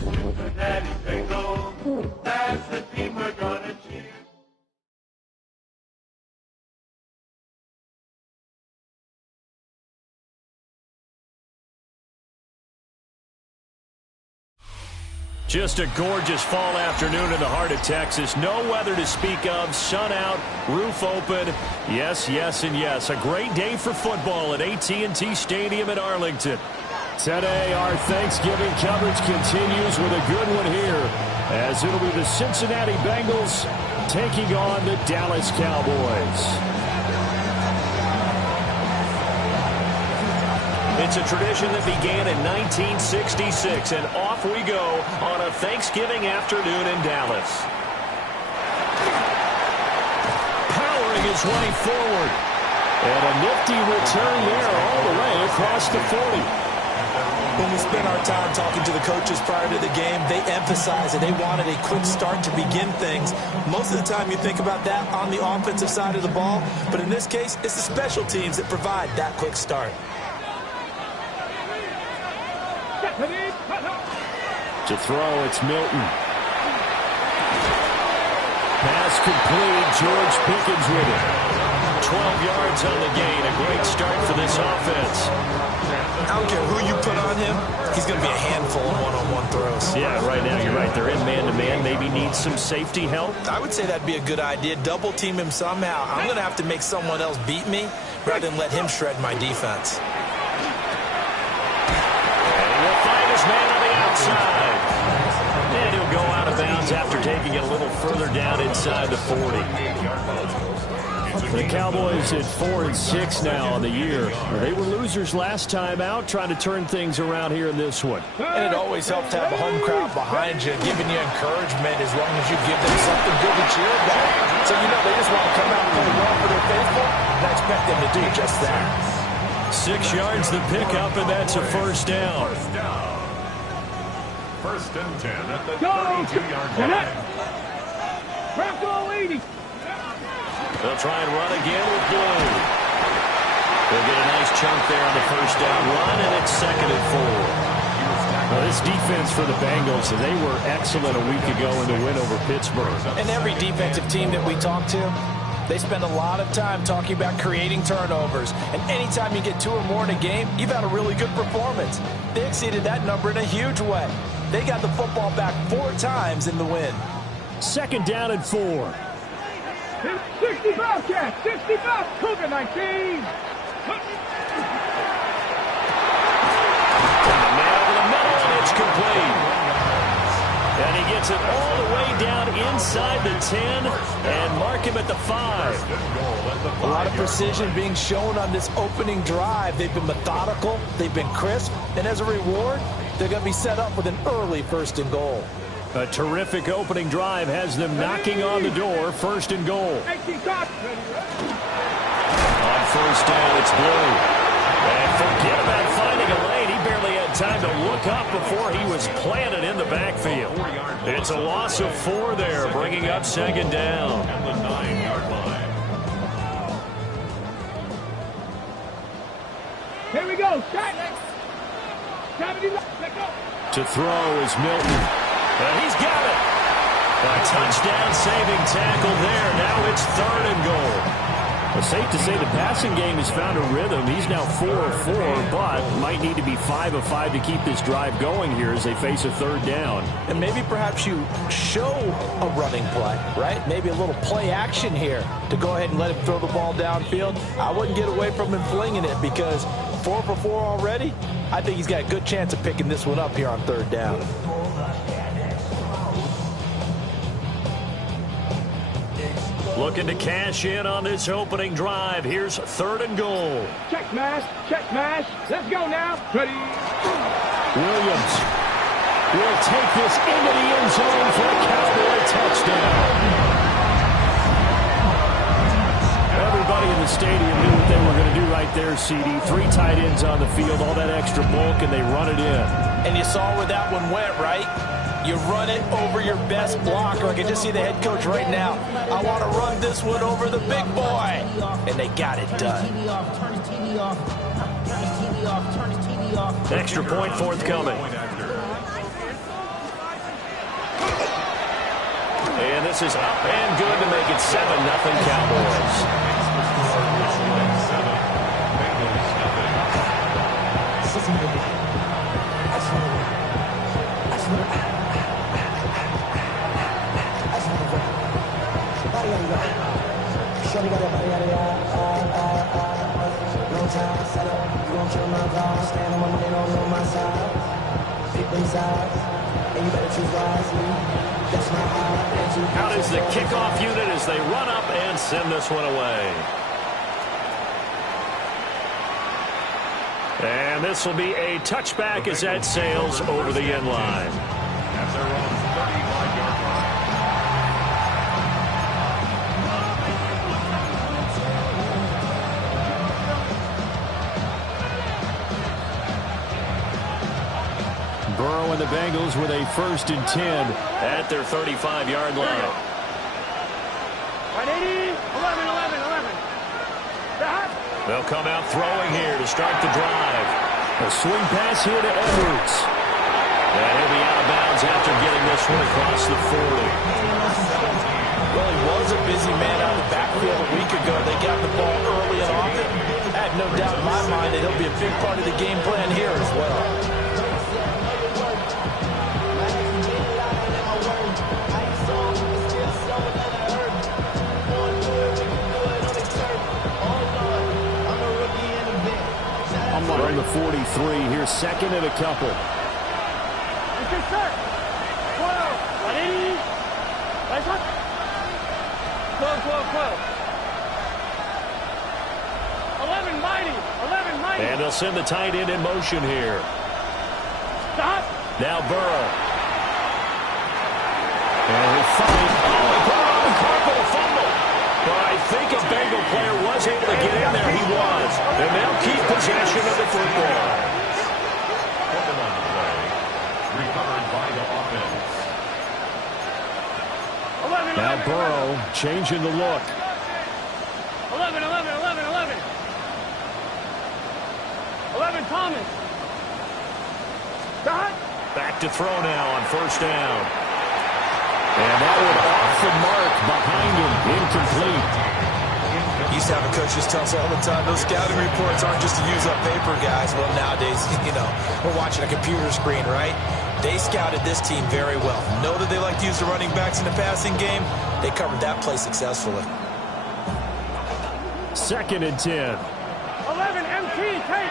Cincinnati Bengals, that's the team we're gonna cheer. Just a gorgeous fall afternoon in the heart of Texas. No weather to speak of. Sun out, roof open. Yes, yes, and yes. A great day for football at AT&T Stadium in Arlington. Today, our Thanksgiving coverage continues with a good one here, as it'll be the Cincinnati Bengals taking on the Dallas Cowboys. It's a tradition that began in 1966, and off we go on a Thanksgiving afternoon in Dallas. Powering his way forward. And a nifty return there all the way across the 40. When we spent our time talking to the coaches prior to the game, they emphasized that they wanted a quick start to begin things. Most of the time you think about that on the offensive side of the ball, but in this case, it's the special teams that provide that quick start. To throw, it's Milton. Pass complete. George Pickens with it. 12 yards on the gain. A great start for this offense. I don't care who you put on him, he's going to be a handful of one-on-one throws. Yeah, right now you're right. They're in man-to-man. Maybe needs some safety help. I would say that'd be a good idea. Double team him somehow. I'm going to have to make someone else beat me rather than let him shred my defense. And he'll find his man on the outside. And he'll go out of bounds after taking it a little further down inside the 40. The Cowboys at 4-6 now on the year. They were losers last time out, trying to turn things around here in this one. And it always helps to have a home crowd behind you, giving you encouragement as long as you give them something good to cheer about. So, you know, they just want to come out and play well for their faithful, and I expect them to do just that. 6 yards the pickup, and that's a first down. First and 10 at the 32-yard line. Bronco 80. They'll try and run again with Blue. They'll get a nice chunk there on the first down run, and it's 2nd and 4. Well, this defense for the Bengals, they were excellent a week ago in the win over Pittsburgh. And every defensive team that we talk to, they spend a lot of time talking about creating turnovers. And anytime you get 2 or more in a game, you've had a really good performance. They exceeded that number in a huge way. They got the football back 4 times in the win. 2nd down and 4. 65, Cat. 65. Cougar 19. Man over the middle, and it's complete. And he gets it all the way down inside the 10 and mark him at the 5. A lot of precision being shown on this opening drive. They've been methodical, they've been crisp, and as a reward, they're going to be set up with an early 1st and goal. A terrific opening drive has them knocking on the door. 1st and goal. On 1st down, it's Blue. And forget about finding a lane. He barely had time to look up before he was planted in the backfield. It's a loss of 4 there, bringing up 2nd down. And the 9-yard line. Here we go. To throw is Milton. And he's got it. A touchdown-saving tackle there. Now it's 3rd and goal. Well, safe to say the passing game has found a rhythm. He's now 4 of 4, but might need to be 5 of 5 to keep this drive going here as they face a 3rd down. And maybe perhaps you show a running play, right? Maybe a little play action here to go ahead and let him throw the ball downfield. I wouldn't get away from him flinging it because 4 for 4 already. I think he's got a good chance of picking this one up here on 3rd down. Looking to cash in on this opening drive. Here's 3rd and goal. Check mash. Let's go now. Ready. Williams will take this into the end zone for a Cowboy touchdown. Everybody in the stadium knew what they were going to do right there, CD. 3 tight ends on the field, all that extra bulk, and they run it in. And you saw where that one went, right? You run it over your best blocker. I can just see the head coach right now. I want to run this one over the big boy. And they got it done. Extra point forthcoming. And this is up and good to make it 7-0 Cowboys. Out is the kickoff unit as they run up and send this one away. And this will be a touchback as that sails over the end line. At their own 35-yard line. Burrow and the Bengals with a 1st and 10 at their 35-yard line. 180, 11, 11, 11. Stop. They'll come out throwing here to start the drive. A swing pass here to Edwards. And he'll be out of bounds after getting this one across the 40. Well, he was a busy man out of the backfield a week ago. They got the ball early and often. I have no doubt in my mind that he'll be a big part of the game plan here as well. From the 43, here's 2nd and a couple. It's your start. 12, 180. Nice one. 12, 12, 12. 11 mighty. 11 mighty. And they'll send the tight end in motion here. Stop. Now Burrow. And he'll find. Oh, he put on the carpet, a fumble. But I think a Bengal player was able to get in there. He was. And they'll keep possession of the football. Holding on the play. Recovered by the offense. 11, 11, Now Burrow changing the look. 11, 11, 11, 11. 11, Thomas. Stop. Back to throw now on 1st down. And that one off the mark behind him. Incomplete. Used to have a coach just tell us all the time, those scouting reports aren't just to use up paper, guys. Well, nowadays, we're watching a computer screen, right? They scouted this team very well. Know that they like to use the running backs in the passing game. They covered that play successfully. 2nd and 10. 11, MT, take.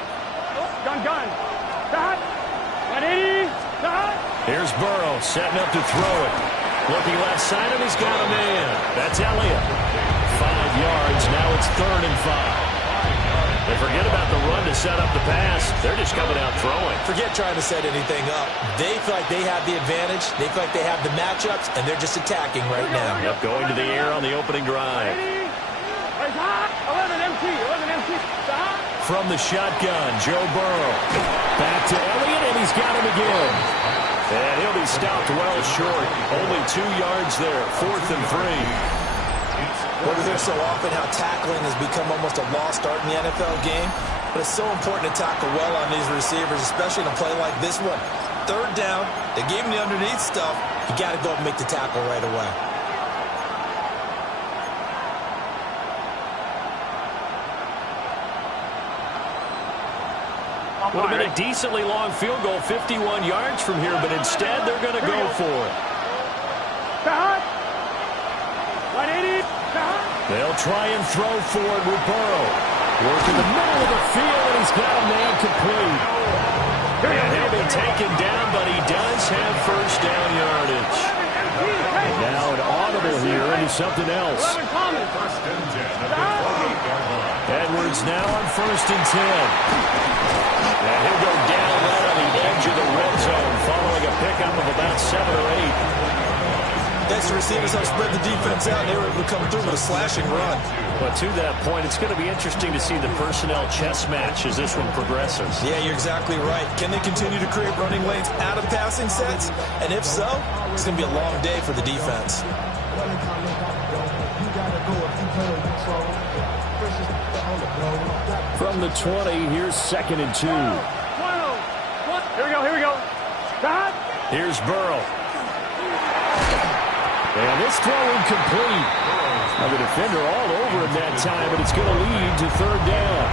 Oh, gun. Stop. 180. Stop. Here's Burrow setting up to throw it. Looking left side, and he's got a man. That's Elliott. 5 yards. Now it's 3rd and 5. They forget about the run to set up the pass. They're just coming out throwing. Forget trying to set anything up. They feel like they have the advantage. They feel like they have the matchups, and they're just attacking right now. Yep, going to the air on the opening drive. 11 MT. 11 MT. Stop. From the shotgun, Joe Burrow. Back to Elliott, and he's got him again. And he'll be stopped well short. Only 2 yards there. 4th and 3. Well, we hear so often how tackling has become almost a lost art in the NFL game, but it's so important to tackle well on these receivers, especially in a play like this one. 3rd down, they gave him the underneath stuff. You got to go and make the tackle right away. Would have been a decently long field goal, 51 yards from here, but instead they're going to go for it. Stop. 180. Stop. They'll try and throw for it with Burrow. Work in the middle of the field, and he's got a man complete. And he'll be taken down, but he does have 1st down yardage. Now an audible here into something else. 11 Thomas. 1st and 10 at the 48-yard line. Edwards now on 1st and 10. And he'll go down right on the edge of the red zone following a pickup of about 7 or 8. Next, the receivers have spread the defense out, and they were able to come through with a slashing run. But to that point, it's going to be interesting to see the personnel chess match as this one progresses. Yeah, you're exactly right. Can they continue to create running lanes out of passing sets? And if so, it's going to be a long day for the defense. From the 20, here's 2nd and 2. Here we go. Stop. Here's Burrow. And this throw incomplete. Now the defender all over him that time, but it's going to lead to third down.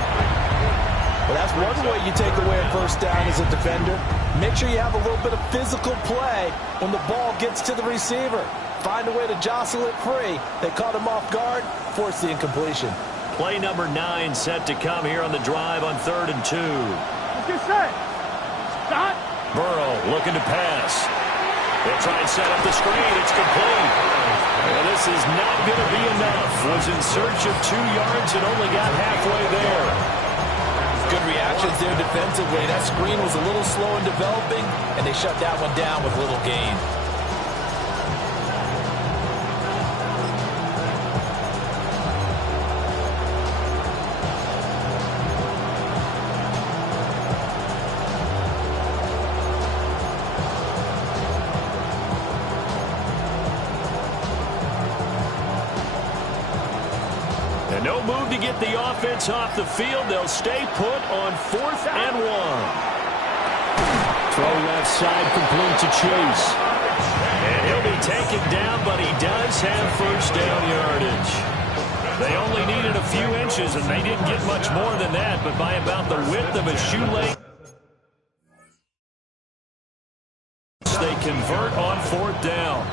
Well, that's one way you take away a first down as a defender. Make sure you have a little bit of physical play when the ball gets to the receiver. Find a way to jostle it free. They caught him off guard, forced the incompletion. Play number 9 set to come here on the drive on 3rd and 2. Let's get set. Stop. Burrow looking to pass. They'll try and set up the screen. It's complete. Well, this is not going to be enough. Was in search of 2 yards and only got halfway there. Good reactions there defensively. That screen was a little slow in developing, and they shut that one down with little gain. And no move to get the offense off the field. They'll stay put on 4th and 1. Throw left side complete to Chase. And he'll be taken down, but he does have first down yardage. They only needed a few inches, and they didn't get much more than that, but by about the width of a shoelace, they convert on 4th down.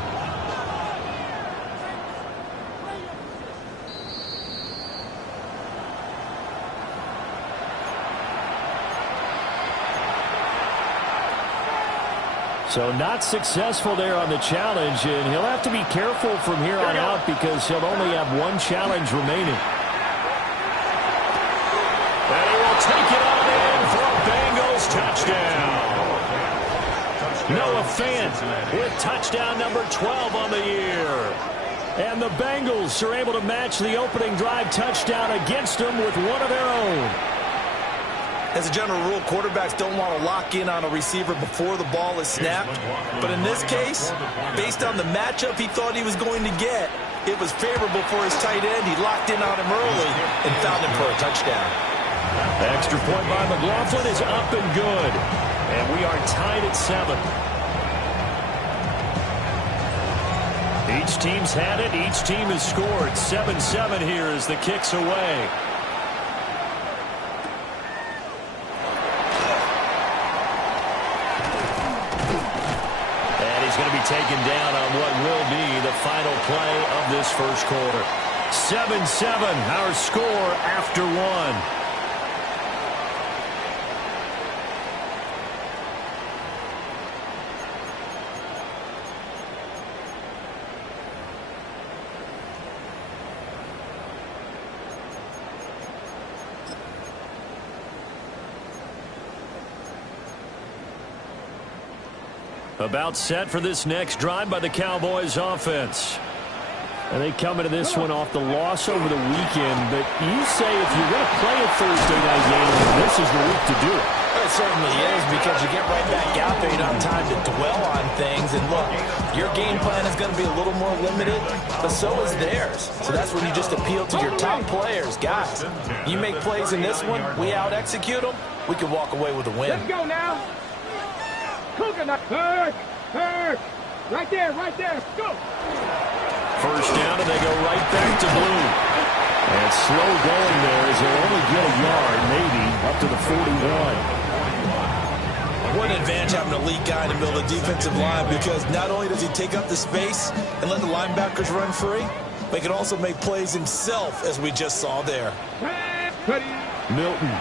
So not successful there on the challenge, and he'll have to be careful from here on out because he'll only have 1 challenge remaining. And he will take it on in for a Bengals touchdown. Noah Fant with touchdown number 12 on the year. And the Bengals are able to match the opening drive touchdown against them with one of their own. As a general rule, quarterbacks don't want to lock in on a receiver before the ball is snapped. But in this case, based on the matchup he thought he was going to get, it was favorable for his tight end. He locked in on him early and found him for a touchdown. The extra point by McLaughlin is up and good. And we are tied at 7. Each team's had it. Each team has scored. 7-7 here as the kick's away. He's going to be taken down on what will be the final play of this first quarter. 7-7, our score after 1. About set for this next drive by the Cowboys offense. And they come into this one off the loss over the weekend. But you say if you're going to play a Thursday night game, this is the week to do it. It certainly is, because you get right back out there. You don't have time to dwell on things. And look, your game plan is going to be a little more limited, but so is theirs. So that's when you just appeal to your top players. Guys, you make plays in this one, we out-execute them, we can walk away with a win. Let's go now. Coconut. Hurt. Right there. Go. First down, and they go right back to Blue. And slow going there as they'll only get a yard, maybe, up to the 41. What an advantage having an elite guy in the middle of the defensive line, because not only does he take up the space and let the linebackers run free, but he can also make plays himself, as we just saw there. Milton.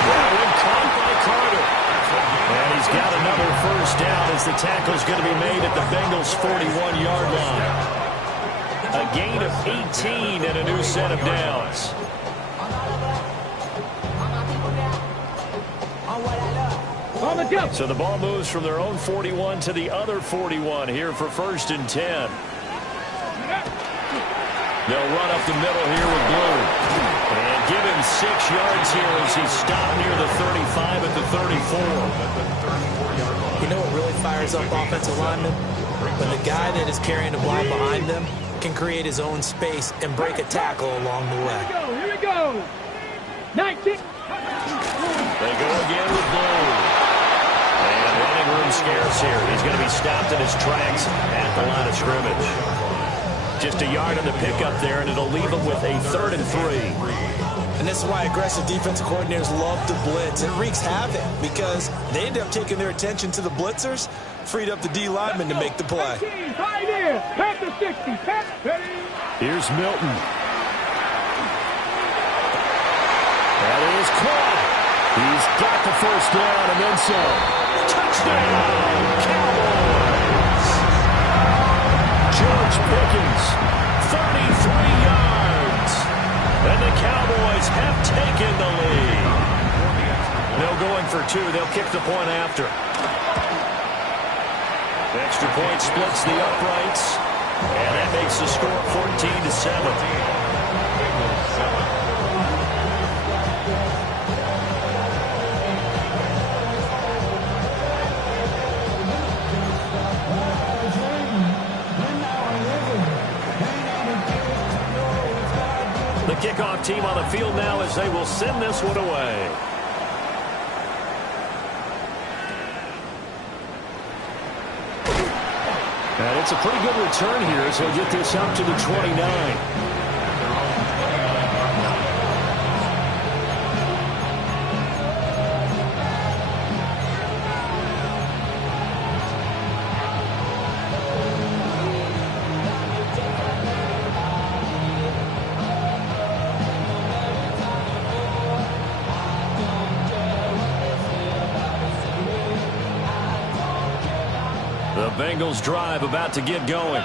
That one caught by Carter. And he's got another first down as the tackle's going to be made at the Bengals' 41-yard line. A gain of 18 and a new set of downs. So the ball moves from their own 41 to the other 41 here for 1st and 10. They'll run up the middle here with Blue. And give him 6 yards here as he's stopped near the 35 at the 34. You know what really fires up offensive linemen? When the guy that is carrying the ball behind them can create his own space and break a tackle along the way. Here we go. 19. They go again with Blue. And running room scarce here. He's going to be stopped in his tracks at the line of scrimmage. Just a yard on the pickup there, and it'll leave him with a 3rd and 3. And this is why aggressive defensive coordinators love to blitz. It wreaks havoc because they end up taking their attention to the blitzers, freed up the D lineman to make the play. Right there. Pat the 60. Pat. Here's Milton. That is caught. He's got the first down and then some. Touchdown, Cowboys. George Pickens, 33 yards. And the Cowboys have taken the lead. They'll go in for 2. They'll kick the point after. The extra point splits the uprights. And that makes the score 14-7. The kickoff team on the field now as they will send this one away. And it's a pretty good return here as he'll get this up to the 29. Bengals drive about to get going.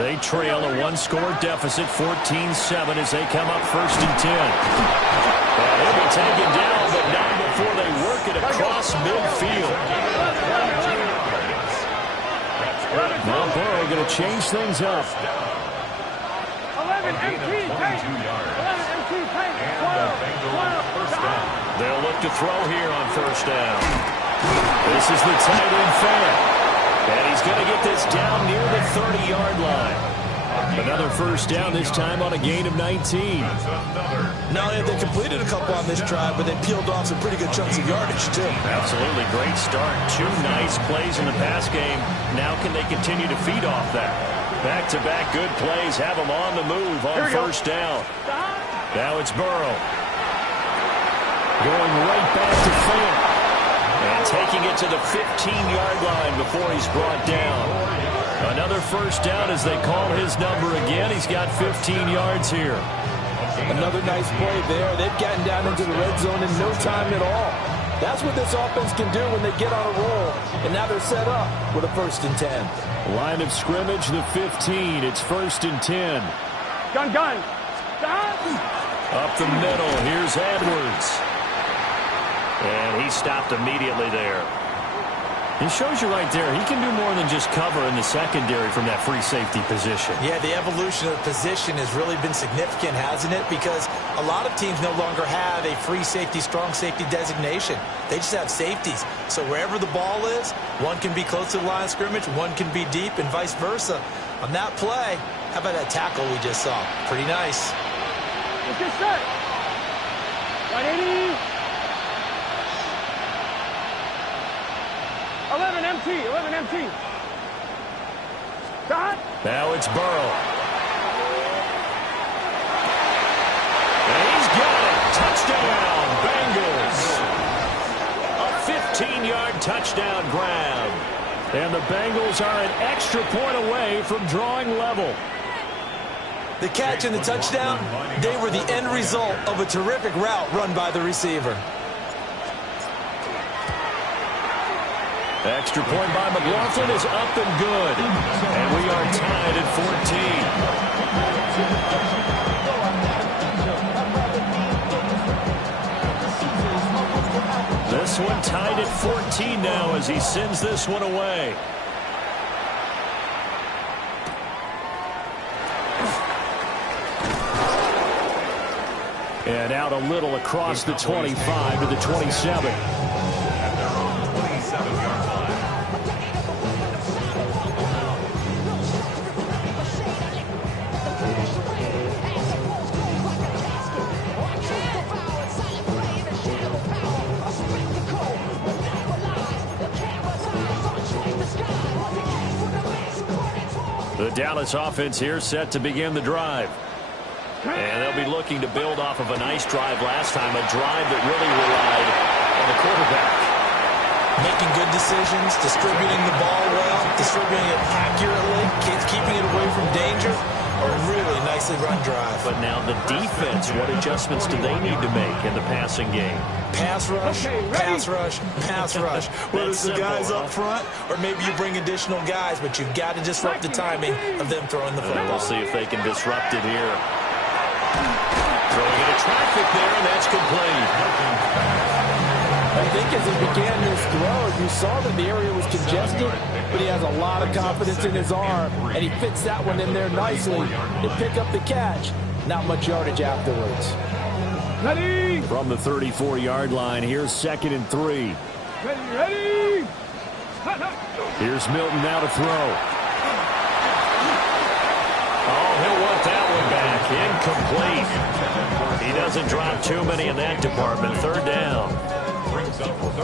They trail a 1-score deficit, 14-7, as they come up 1st and 10. And he'll be taken down, but not before they work it across midfield. Now Burrow going to change things up. 11 MT. 11 MT. They'll look to throw here on 1st down. This is the tight end fan. And he's going to get this down near the 30-yard line. Another 1st down, this time on a gain of 19. Not only have they completed a couple on this drive, but they peeled off some pretty good chunks of yardage, too. Absolutely. Great start. 2 nice plays in the pass game. Now can they continue to feed off that? Back-to-back good plays have them on the move on 1st down. Now it's Burrow. Going right back to Fant. And taking it to the 15-yard line before he's brought down. Another 1st down as they call his number again. He's got 15 yards here. Another nice play there. They've gotten down into the red zone in no time at all. That's what this offense can do when they get on a roll. And now they're set up with a 1st and 10. Line of scrimmage, the 15. It's 1st and 10. Gun. Up the middle. Here's Edwards. And he stopped immediately there. It shows you right there, he can do more than just cover in the secondary from that free safety position. Yeah, the evolution of the position has really been significant, hasn't it? Because a lot of teams no longer have a free safety, strong safety designation. They just have safeties. So wherever the ball is, one can be close to the line of scrimmage, one can be deep, and vice versa. On that play, how about that tackle we just saw? Pretty nice. Let's get set. 180. 11 MT. Shot. Now it's Burrow. And he's got it. Touchdown, Bengals. A 15-yard touchdown grab. And the Bengals are an extra point away from drawing level. The catch and the touchdown, they were the end result of a terrific route run by the receiver. Extra point by McLaughlin is up and good. And we are tied at 14. This one tied at 14 now as he sends this one away. And out a little across the 25 to the 27. The Dallas offense here set to begin the drive. And they'll be looking to build off of a nice drive last time, a drive that really relied on the quarterback. Making good decisions, distributing the ball well, distributing it accurately, keeping it away from danger. A really nicely run drive. But now the defense, what adjustments do they need to make in the passing game? Pass rush, pass rush, pass rush. Whether it's the guys up front or maybe you bring additional guys, but you've got to disrupt the timing of them throwing the football. We'll see if they can disrupt it here. Throwing into traffic there, and that's complete. I think as he began this throw, you saw that the area was congested, but he has a lot of confidence in his arm, and he fits that one in there nicely to pick up the catch. Not much yardage afterwards. Ready? From the 34-yard line, here's 2nd and 3. Ready? Here's Milton now to throw. Oh, he'll want that one back. Incomplete. He doesn't drop too many in that department. 3rd down.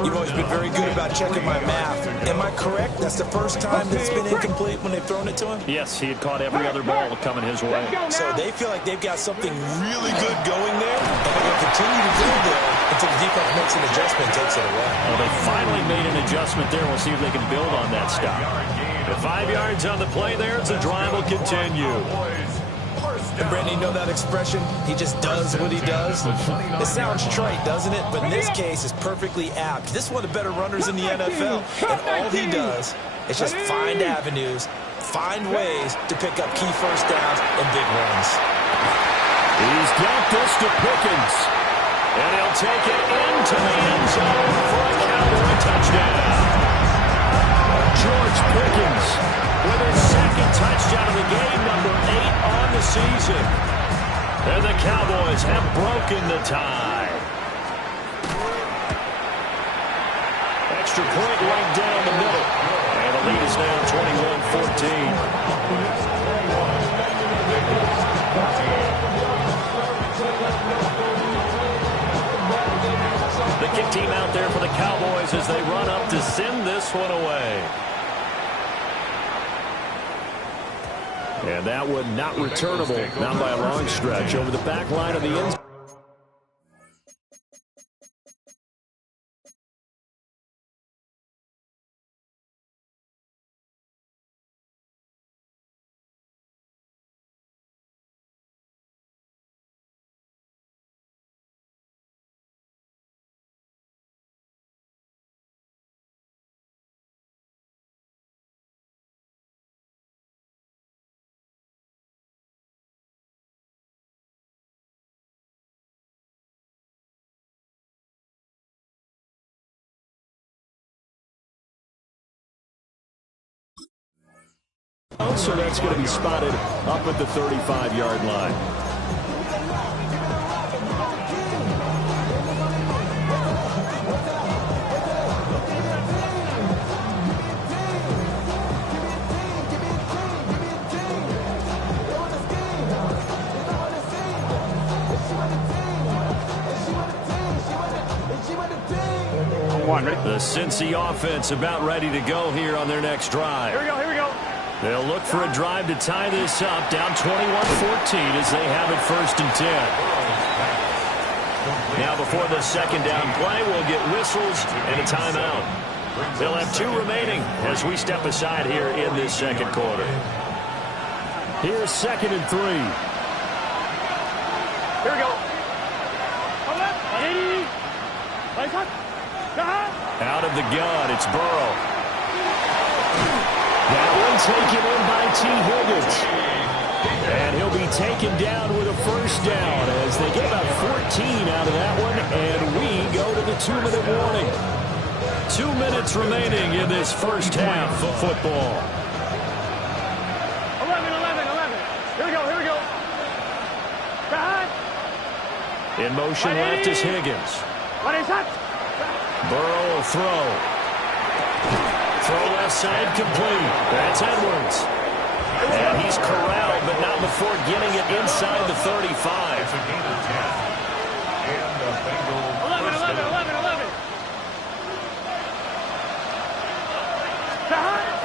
You've always been very good about checking my math. Am I correct? That's the first time that it's been incomplete when they've thrown it to him? Yes, he had caught every other ball coming his way. So they feel like they've got something really good going there, and they're going to continue to build there until the defense makes an adjustment and takes it away. Well, they finally made an adjustment there. We'll see if they can build on that stop. With 5 yards on the play there, the drive will continue. And Brandon, you know that expression? He just does what he does. It sounds trite, doesn't it? But in this case, it's perfectly apt. This is one of the better runners in the NFL. And all he does is just find avenues, find ways to pick up key first downs and big runs. He's got this to Pickens. And he'll take it into the end zone for a Cowboy touchdown. George Pickens with his 2nd touchdown of the game, number 8 on the season. And the Cowboys have broken the tie. Extra point right down the middle. And the lead is now 21-14. The kick team out there for the Cowboys as they run up to send this one away. And that one not returnable, not by a long stretch, over the back line of the end zone. So that's going to be spotted up at the 35-yard line. The Cincy offense about ready to go here on their next drive. Here we go. They'll look for a drive to tie this up, down 21-14 as they have it 1st and 10. Now before the 2nd down play, we'll get whistles and a timeout. They'll have 2 remaining as we step aside here in this 2nd quarter. Here's 2nd and 3. Here we go. Out of the gun, it's Burrow. That one taken in by T. Higgins. And he'll be taken down with a 1st down as they get about 14 out of that one, and we go to the 2-minute warning. 2 minutes remaining in this first half of football. 11. Here we go. In motion left is Higgins. Burrow will throw. Throw left side complete. That's Edwards. And he's corralled, but not before getting it inside the 35. 11.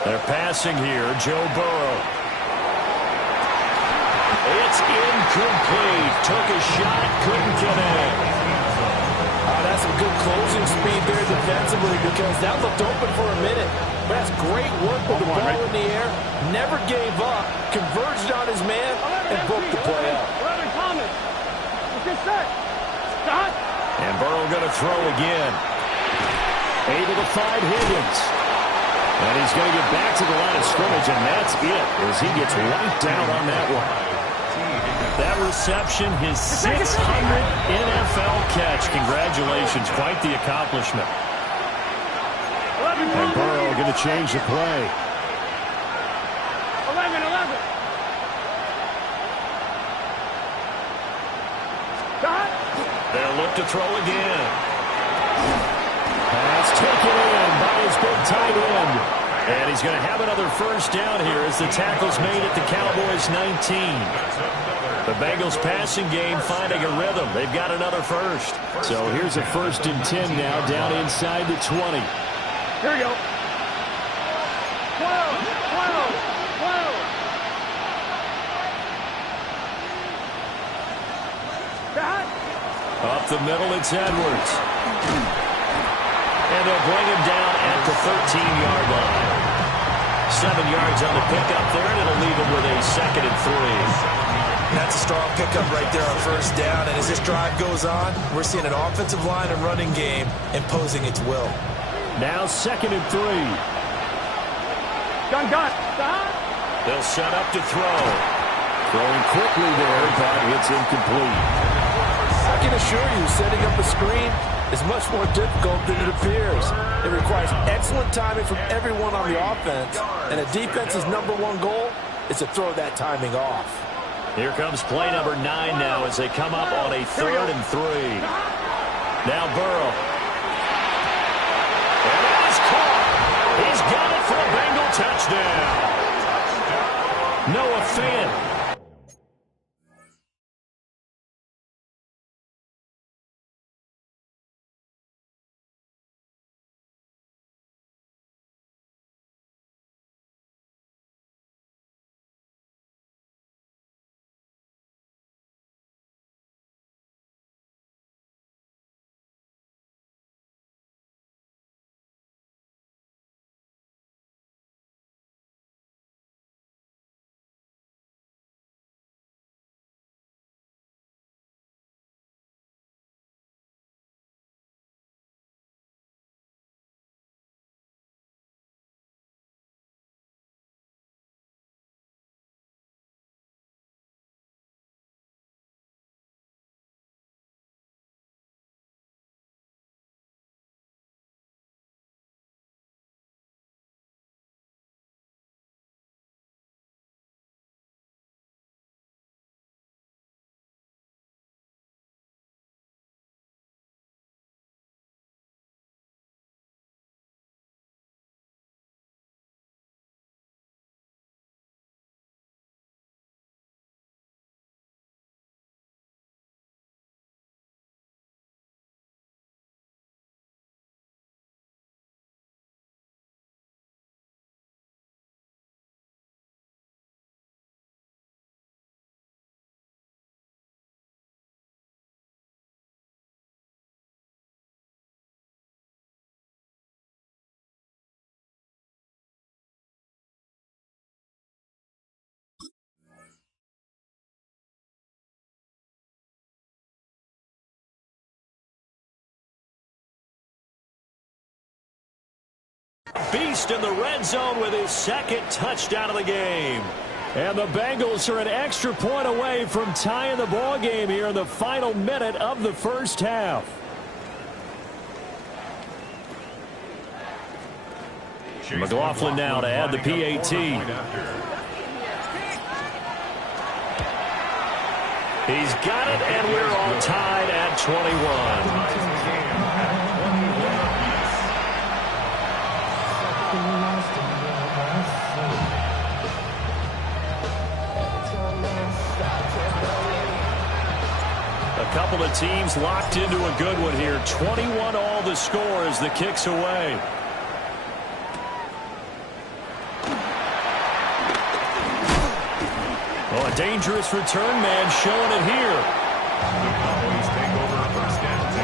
They're passing here. Joe Burrow. It's incomplete. Took a shot, couldn't connect. That's some good closing speed there defensively because that looked open for a minute. But that's great work with the ball in the air. Never gave up, converged on his man, and broke the play up. 11 Thomas. Get set. Stop. And Burrow going to throw again. Able to find Higgins. And he's going to get back to the line of scrimmage, and that's it as he gets wiped out on that one. That reception, his 600th NFL catch. Congratulations. Quite the accomplishment. And Burrow going to change the play. 11. Stop. They'll look to throw again. Pass taken in by his big tight end. And he's going to have another first down here as the tackle's made at the Cowboys' 19. The Bengals passing game finding a rhythm. They've got another first. So here's a 1st and 10 now down inside the 20. Here we go. 12. Stop. Up the middle, it's Edwards. And they'll bring him down at the 13-yard line. 7 yards on the pickup there, and it'll leave him with a 2nd and 3. That's a strong pickup right there on first down. And as this drive goes on, we're seeing an offensive line and running game imposing its will. Now 2nd and 3. Gun. Stop. They'll set up to throw. Throwing quickly there, but it's incomplete. I can assure you, setting up a screen is much more difficult than it appears. It requires excellent timing from everyone on the offense, and a defense's #1 goal is to throw that timing off. Here comes play number 9 now as they come up on a 3rd and 3. Now Burrow. And it is caught. He's got it for a Bengal touchdown. Noah Fant. Beast in the red zone with his 2nd touchdown of the game. And the Bengals are an extra point away from tying the ball game here in the final minute of the first half. McLaughlin now to add the PAT. He's got it, and we're all tied at 21. A couple of teams locked into a good one here. 21 all the score as the kick's away. Oh, a dangerous return man showing it here. The Cowboys take over first and 10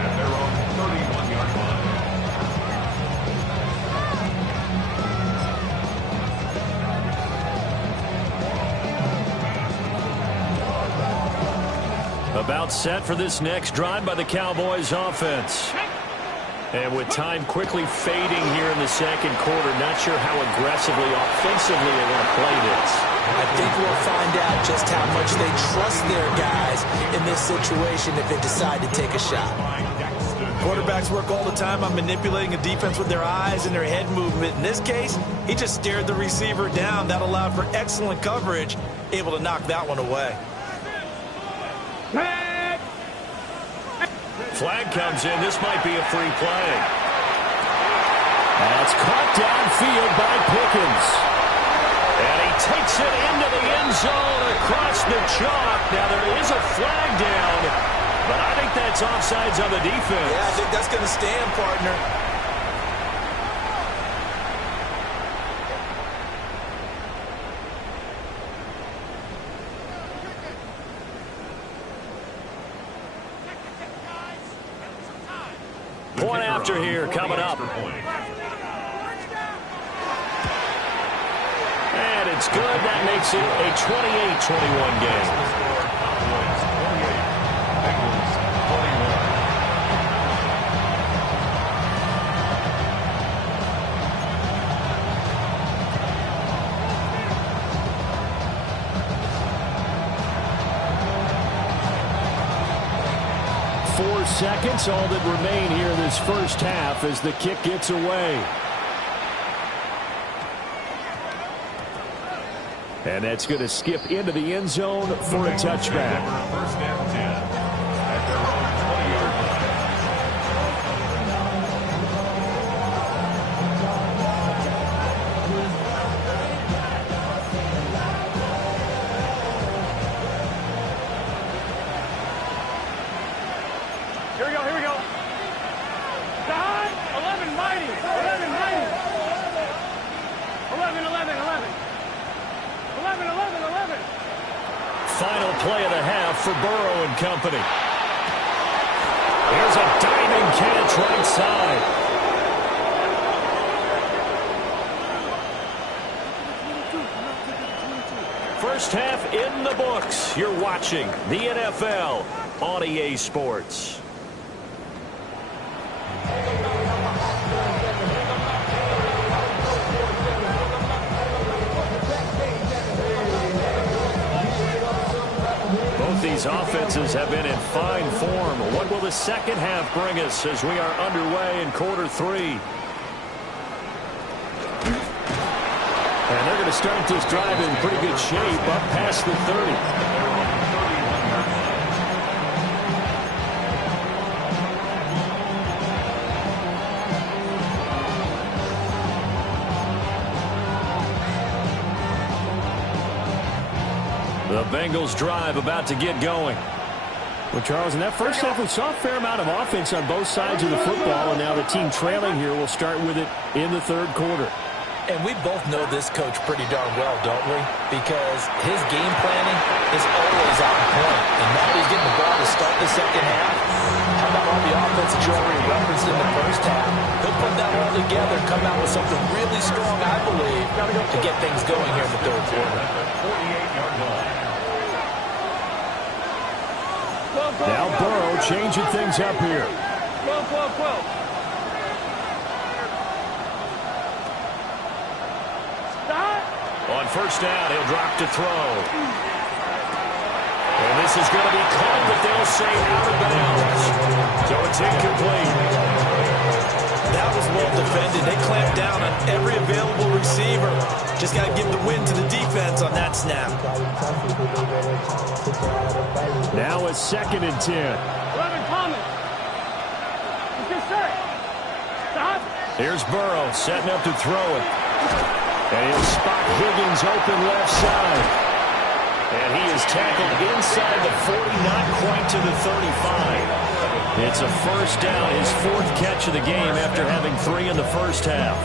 at their own 31-yard line. About set for this next drive by the Cowboys offense. And with time quickly fading here in the second quarter, not sure how aggressively, offensively they want to play this. I think we'll find out just how much they trust their guys in this situation if they decide to take a shot. Quarterbacks work all the time on manipulating a defense with their eyes and their head movement. In this case, he just stared the receiver down. That allowed for excellent coverage, able to knock that one away. Flag comes in. This might be a free play. That's caught downfield by Pickens. And he takes it into the end zone across the chalk. Now there is a flag down, but I think that's offsides on the defense. Yeah, I think that's going to stand, partner. Point after here coming up. And it's good. That makes it a 28-21 game. Cowboys 4 seconds, all that remain here in this first half as the kick gets away. And that's going to skip into the end zone for a touchback. First and 10 at their own 20-yard line. 11. Final play of the half for Burrow and company. Here's a diving catch right side. First half in the books. You're watching the NFL on EA Sports. These offenses have been in fine form. What will the second half bring us as we are underway in quarter three? And they're going to start this drive in pretty good shape up past the 30. The Bengals drive about to get going. Well, Charles, in that first half, we saw a fair amount of offense on both sides of the football, and now the team trailing here will start with it in the third quarter. And we both know this coach pretty darn well, don't we? Because his game planning is always on point. And now he's getting the ball to start the second half. How about all the offense that you already referenced in the first half? He'll put that all together, come out with something really strong, I believe, to get things going here in the third quarter. 48-yard line. Now Burrow changing things up here. 12. On first down, he'll drop to throw. And this is going to be caught, but they'll say out of bounds. So it's incomplete. That was well defended. They clamped down on every available receiver. Just got to give the win to the defense on that snap. Now a 2nd and 10. 11 Thomas. It's just set. Stop. Here's Burrow setting up to throw it. And he'll spot Higgins open left side. And he is tackled inside the 40, not quite to the 35. It's a first down, his 4th catch of the game after having 3 in the first half.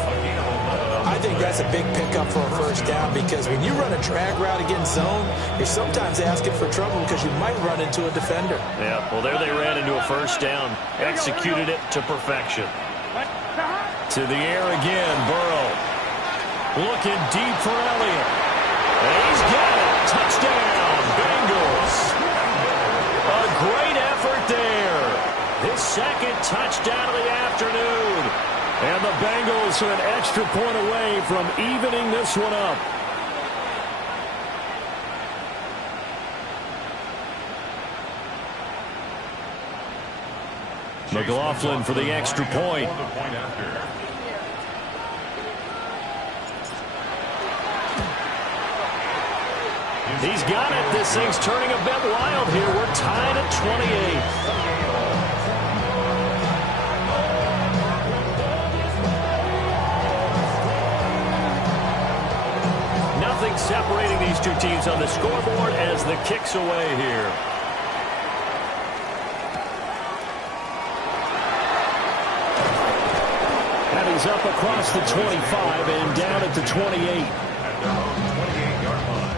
I think that's a big pickup for a first down because when you run a drag route against zone, you're sometimes asking for trouble because you might run into a defender. Yeah, well, there they ran into a first down. Executed it to perfection. To the air again, Burrow. Looking deep for Elliott. And he's got it. Touchdown, Bengals. A great effort there. His second touchdown of the afternoon. And the Bengals are an extra point away from evening this one up. McLaughlin for the extra point. He's got it. This thing's turning a bit wild here. We're tied at 28. Nothing separating these two teams on the scoreboard as the kick's away here. And he's up across the 25 and down at the 28. At their own 28-yard line.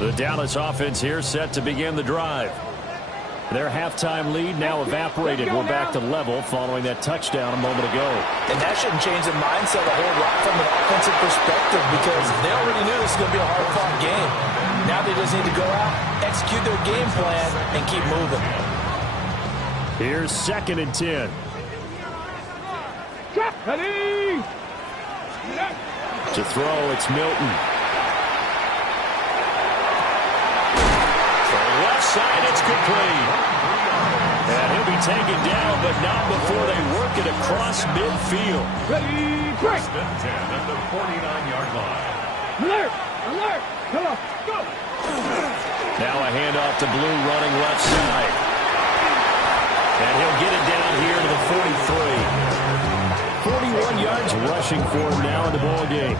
The Dallas offense here set to begin the drive. Their halftime lead now evaporated. We're back to level following that touchdown a moment ago. And that shouldn't change the mindset a whole lot from an offensive perspective because they already knew this was going to be a hard-fought game. Now they just need to go out, execute their game plan, and keep moving. Here's 2nd and 10. To throw, it's Milton. Side, it's complete. And he'll be taken down, but not before they work it across midfield. Ready, break. 10 at the 49-yard line. Alert, alert, come on, go. Now a handoff to Blue running left side. And he'll get it down here to the 43. 41 yards rushing for him now in the ball game.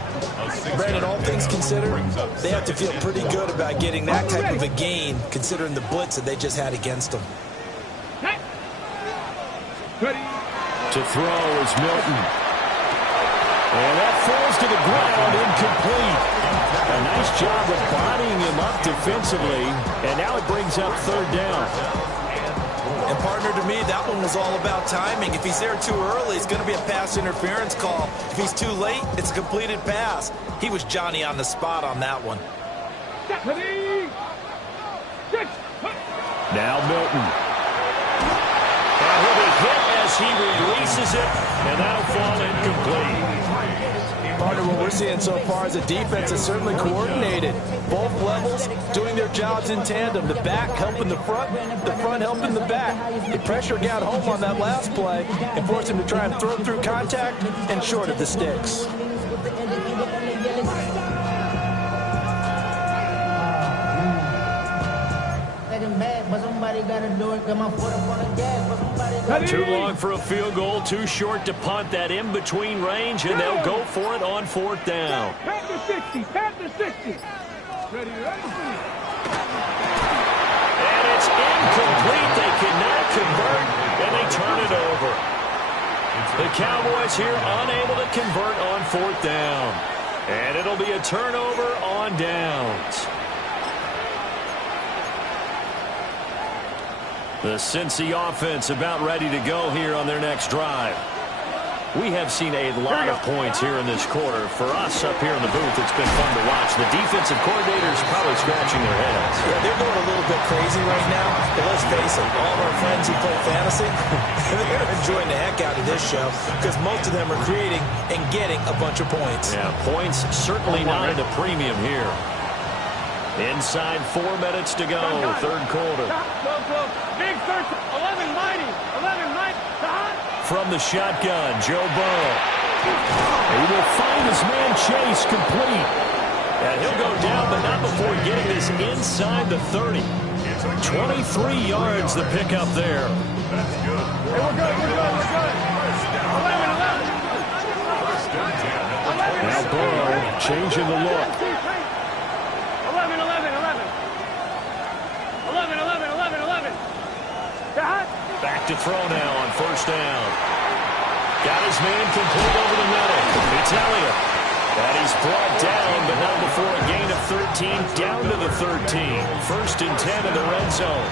Brandon, all things considered, they have to feel pretty good about getting that type of a gain considering the blitz that they just had against them. Ready. To throw is Milton. And that falls to the ground, incomplete. A nice job of bodying him up defensively. And now it brings up 3rd down. And partner, to me, that one was all about timing. If he's there too early, it's going to be a pass interference call. If he's too late, it's a completed pass. He was Johnny on the spot on that one. Now Milton. And he'll be hit as he releases it, and that'll fall incomplete. Partner, what we're seeing so far is the defense is certainly coordinated. Both levels doing their jobs in tandem. The back helping the front helping the back. The pressure got home on that last play and forced him to try and throw through contact and short of the sticks. Too long for a field goal, too short to punt. That in-between range, and they'll go for it on 4th down. Pat the 60, pat the 60. Ready, ready. And it's incomplete. They cannot convert, and they turn it over. The Cowboys here unable to convert on 4th down. And it'll be a turnover on downs. The Cincy offense about ready to go here on their next drive. We have seen a lot of points here in this quarter. For us up here in the booth, it's been fun to watch. The defensive coordinators probably scratching their heads. Yeah, they're going a little bit crazy right now. But let's face it, all of our friends who play fantasy, they're enjoying the heck out of this show because most of them are creating and getting a bunch of points. Yeah, points certainly not at a premium here. Inside 4 minutes to go, 3rd quarter. Big search, 11 mighty, 11 mighty. From the shotgun, Joe Burrow. He will find his man Chase complete. And he'll go down, but not before getting this inside the 30. 23 yards the pickup there. That's good. Hey, we're good, we're good, we're good. 11. Now Burrow changing the look. 11, 11, 11. 11, 11, 11, 11. Back to throw now on first down. Got his man complete over the middle. It's Elliott. And he's brought down, but not before a gain of 13, down to the 13. First and 10 in the red zone.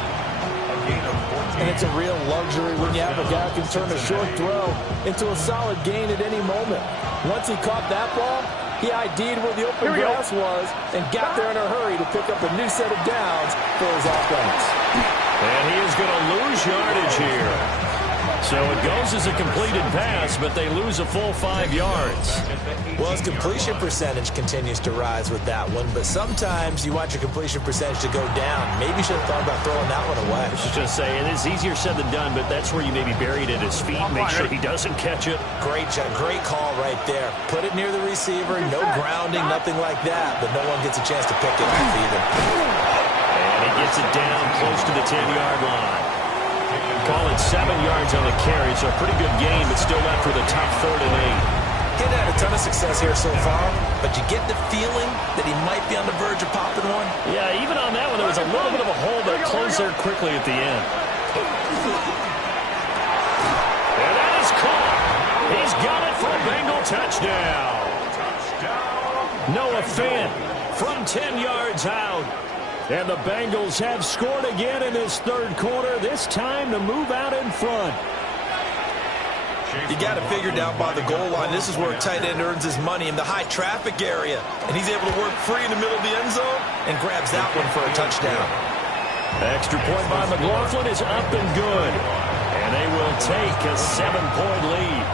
And it's a real luxury when you have a guy who can turn a short throw into a solid gain at any moment. Once he caught that ball, he ID'd where the open grass was and got there in a hurry to pick up a new set of downs for his offense. And he is going to lose yardage here. So it goes as a completed pass, but they lose a full 5 yards. Well, his completion percentage continues to rise with that one, but sometimes you want your completion percentage to go down. Maybe you should have thought about throwing that one away. I was just say, it is easier said than done, but that's where you maybe bury it at his feet. Make sure he doesn't catch it. Great call right there. Put it near the receiver, no grounding, nothing like that, but no one gets a chance to pick it off either. And he gets it down close to the 10-yard line. Call it 7 yards on the carry, so a pretty good game, but still left with a tough 3rd and 8. He hadn't had a ton of success here so far, but you get the feeling that he might be on the verge of popping one. Yeah, even on that one, there was a little bit of a hole, but it closed there quickly at the end. And that is caught. He's got it for a Bengal touchdown. Noah Fant from 10 yards out. And the Bengals have scored again in this 3rd quarter, this time to move out in front. You got to figure down by the goal line. This is where a tight end earns his money in the high traffic area. And he's able to work free in the middle of the end zone and grabs that one for a touchdown. Extra point by McLaughlin is up and good. And they will take a 7-point lead.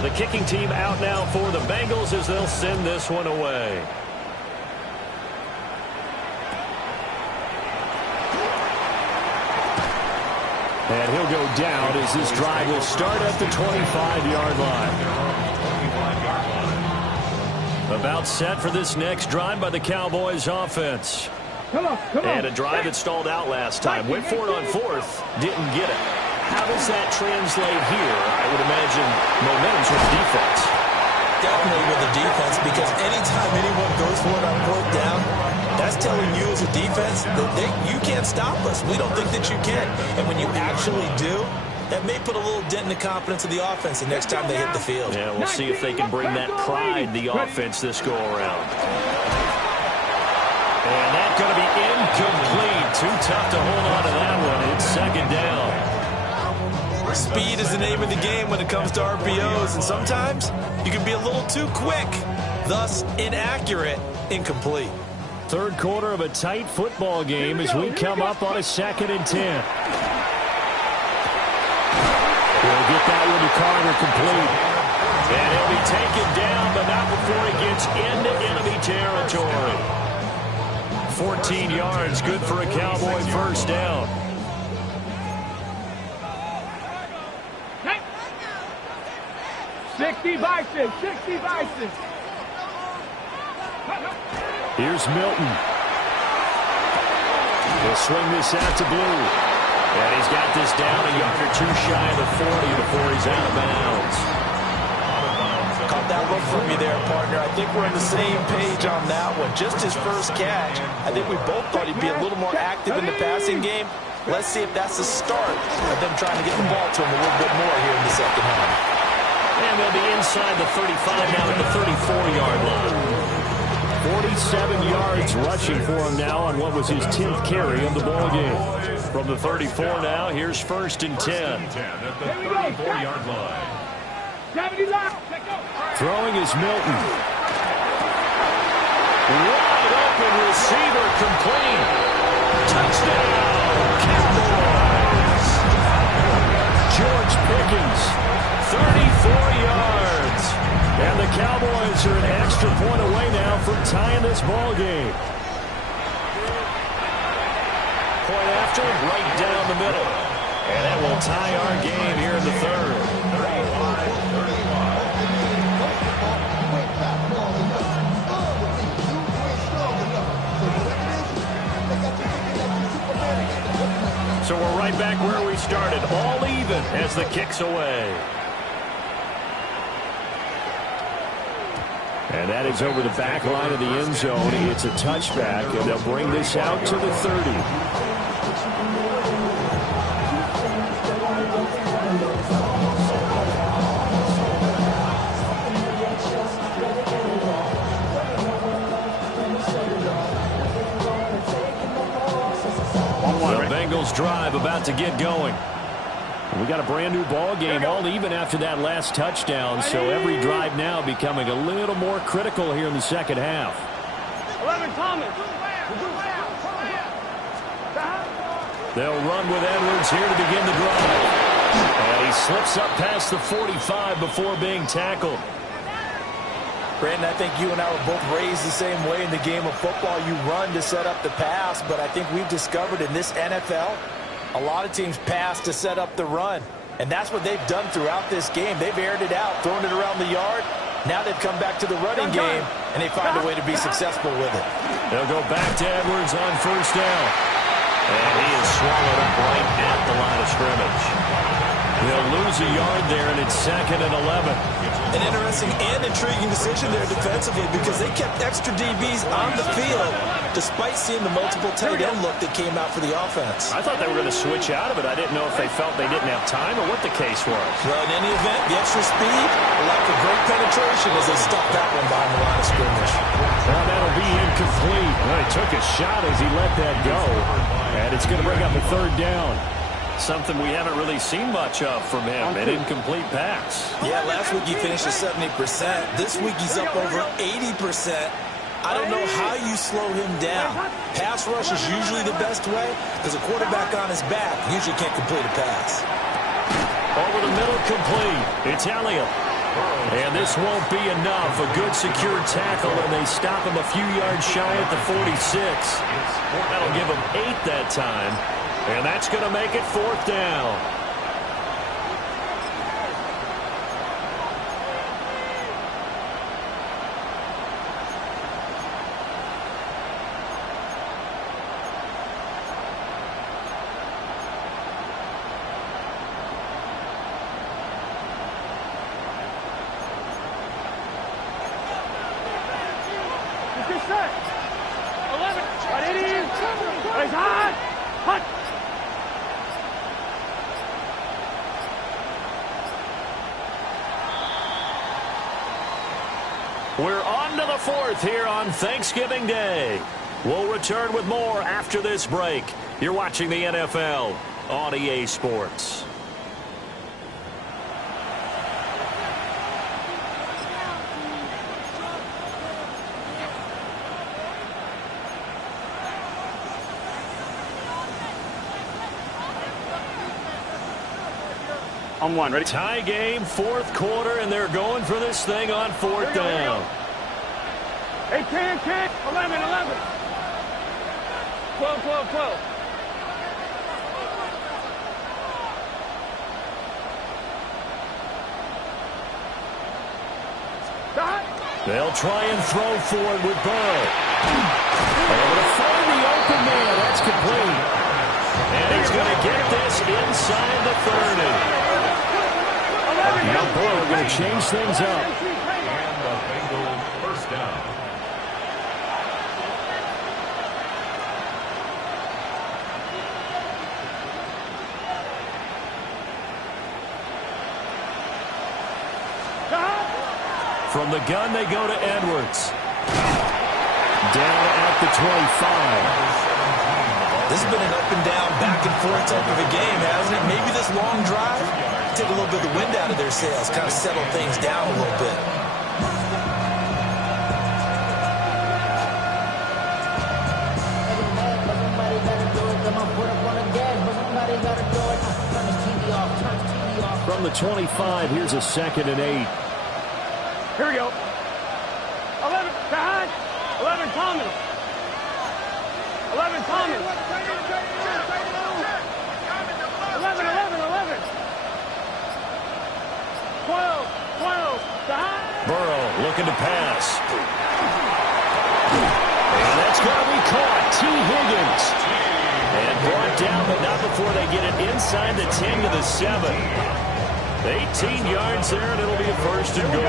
The kicking team out now for the Bengals as they'll send this one away. And he'll go down as this drive will start at the 25-yard line. About set for this next drive by the Cowboys offense. Come on. And a drive that stalled out last time. Went for it on 4th, didn't get it. How does that translate here? I would imagine momentum's with the defense. Definitely with the defense, because anytime anyone goes for it on 4th down, that's telling you as a defense that you can't stop us. We don't think that you can. And when you actually do, that may put a little dent in the confidence of the offense the next time they hit the field. Yeah, we'll see if they can bring that pride, the offense, this go-around. And that's going to be incomplete. Too tough to hold on to that one. It's 2nd down. Speed is the name of the game when it comes to RPOs, and sometimes you can be a little too quick, thus inaccurate, incomplete. 3rd quarter of a tight football game as we come up on a 2nd and 10. We'll get that one to Carter complete. And he'll be taken down, but not before he gets into enemy territory. 14 yards, good for a Cowboy 1st down. Here's Milton. He'll swing this out to Blue. And he's got this down a yard or 2 shy of the 40 before he's out of bounds. Caught that look from you there, partner. I think we're on the same page on that one. Just his first catch. I think we both thought he'd be a little more active in the passing game. Let's see if that's the start of them trying to get the ball to him a little bit more here in the 2nd half. And they'll be inside the 35 now at the 34-yard line. 47 yards rushing for him now on what was his 10th carry of the ball game. From the 34 now, here's 1st and 10. At the 34-yard line. Throwing is Milton. Wide open receiver complete. Touchdown, Cowboys. George Pickens, 34 yards. And the Cowboys are an extra point away now from tying this ball game. Point after, right down the middle. And that will tie our game here in the 3rd. So we're right back where we started, all even as the kick's away. And that is over the back line of the end zone. It's a touchback, and they'll bring this out to the 30. The Bengals drive about to get going. We got a brand new ball game, all even after that last touchdown, so every drive now becoming a little more critical here in the second half. 11 Thomas. They'll run with Edwards here to begin the drive. And he slips up past the 45 before being tackled. Brandon, I think you and I were both raised the same way in the game of football. You run to set up the pass, but I think we've discovered in this NFL, a lot of teams pass to set up the run. And that's what they've done throughout this game. They've aired it out, thrown it around the yard. Now they've come back to the running game, and they find a way to be successful with it. They'll go back to Edwards on first down. And he is swallowed up right at the line of scrimmage. They'll lose a yard there, and it's 2nd and 11. An interesting and intriguing decision there defensively because they kept extra DBs on the field despite seeing the multiple tight end look that came out for the offense. I thought they were going to switch out of it. I didn't know if they felt they didn't have time or what the case was. Well, in any event, the extra speed, a lack of great penetration as they stuffed that one behind the line of scrimmage. Well, that'll be incomplete. Well, he took a shot as he let that go. And it's going to bring up a 3rd down. Something we haven't really seen much of from him, an incomplete pass. Yeah, last week he finished at 70%. This week he's up over 80%. I don't know how you slow him down. Pass rush is usually the best way because a quarterback on his back usually can't complete a pass. Over the middle, complete. It's Elliott. And this won't be enough. A good secure tackle, and they stop him a few yards shy at the 46. That'll give him 8 that time. And that's going to make it 4th down. Get set. 11. Right in. Raise high. Hut. We're on to the 4th here on Thanksgiving Day. We'll return with more after this break. You're watching the NFL on EA Sports. On 1, ready? Tie game, 4th quarter, and they're going for this thing on 4th down. 8, 10, 10, 11, 11. 12, 12, 12. They'll try and throw for it with Burrow. Able to find the open man. That's complete. And he's going to get this inside the 30. Now Burrow going to change things up. And the Bengals first down. From the gun, they go to Edwards. Down at the 25. This has been an up and down, back and forth type of a game, hasn't it? Maybe this long drive, take a little bit of the wind out of their sails, kind of settle things down a little bit. From the 25, here's a 2nd and 8. Here we go. 11, behind. 11, Thomas. 11, Thomas. 11, 11, 11. 12, 12, behind. Burrow looking to pass. And that's going to be caught. T. Higgins. And brought down, but not before they get it inside the 10 to the 7. 18 yards there, and it'll be a first and goal.